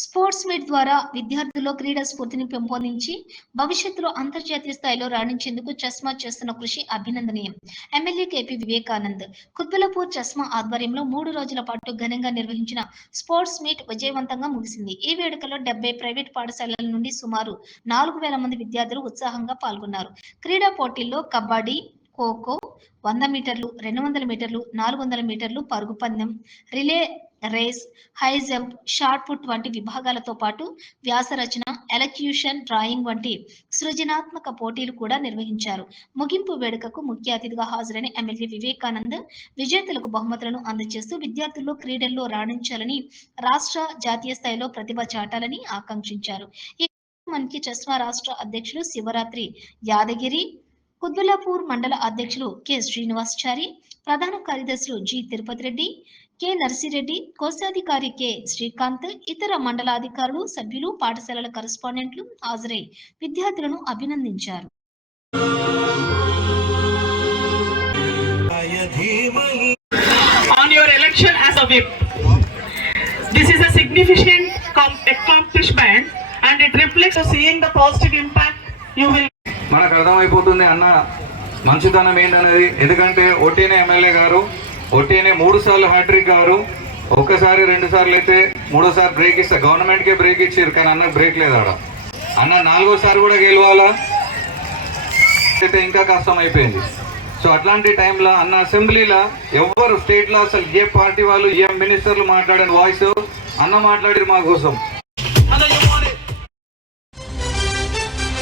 Sports meet ద్వారా విద్యార్థుల్లో క్రీడా స్ఫూర్తిని పెంపొందించి భవిష్యత్తులో అంతర్జాతీయ స్థాయిలో రాణించేందుకు చస్మా చేస్తున్న కృషి అభినందనీయం. ఎమ్మెల్యే కేపీ వివేకానంద్ కుత్బుల్లాపూర్ చస్మా ఆధ్వర్యంలో 3 రోజుల పాటు ఘనంగా నిర్వహించిన స్పోర్ట్స్ మీట్ విజయవంతంగా ముగిసింది. ఈ వేడుకలో 70 ప్రైవేట్ పాఠశాలల నుండి సుమారు 4,000 మంది విద్యార్థులు ఉత్సాహంగా పాల్గొన్నారు. క్రీడా పోటీల్లో కబడ్డీ, ఖోఖో, 100 మీటర్లు, 200 మీటర్లు, 400 మీటర్లు పరుగు పందెం, relay race, high jump, shot put వంటి విభాగాలతో పాటు వ్యాసరచన, ఎలక్యూషన్, డ్రాయింగ్ వంటి సృజనాత్మక పోటీలు కూడా నిర్వహించారు. ముగింపు వేడుకకు ముఖ్య అతిథిగా హాజరైన ఎమ్మెల్యే వివేకానంద్ విజేతలకు బహుమతులను అందజేస్తూ విద్యార్థుల్లో క్రీడల్లో రాణించాలని, రాష్ట్ర, జాతీయ స్థాయిలో ప్రతిభ చాటాలని ఆకాంక్షించారు. ఈ కార్యక్రమానికి చస్మా రాష్ట్ర అధ్యక్షులు శివరాత్రి యాదగిరి, కుత్బుల్లాపూర్ మండల అధ్యక్షులు కె శ్రీనివాసచారి, ప్రధాన కార్యదర్శులు జి తిరుపతి రెడ్డి, కె నర్సిరెడ్డి, కోశాధికారి కె శ్రీకాంత్, ఇతర మండలాధికారులు, సభ్యులు, పాఠశాలల కరెస్పాండెంట్లు హాజరై విద్యార్థులను అభినందించారు. On your election as a whip, this is a significant accomplishment and it reflects seeing the positive impact you will. మనకు అర్థమైపోతుంది అన్న మంచితనం ఏంటనేది. ఎందుకంటే ఒట్టినే ఎమ్మెల్యే గారు, ఒట్టినే 3 సార్లు హ్యాట్రిక్ గారు, ఒక్కసారి 2 సార్లు అయితే 3వ సారి బ్రేక్ ఇస్తే గవర్నమెంట్కే బ్రేక్ ఇచ్చారు, కానీ అన్నకు బ్రేక్ లేదు. ఆడ అన్న 4వ సారి కూడా గెలవాలా అయితే ఇంకా కష్టం అయిపోయింది. సో అట్లాంటి టైంలో అన్న అసెంబ్లీలో ఎవరు స్టేట్లో అసలు ఏ పార్టీ వాళ్ళు, ఏ మినిస్టర్లు మాట్లాడిన వాయిస్ అన్న మాట్లాడారు మా కోసం.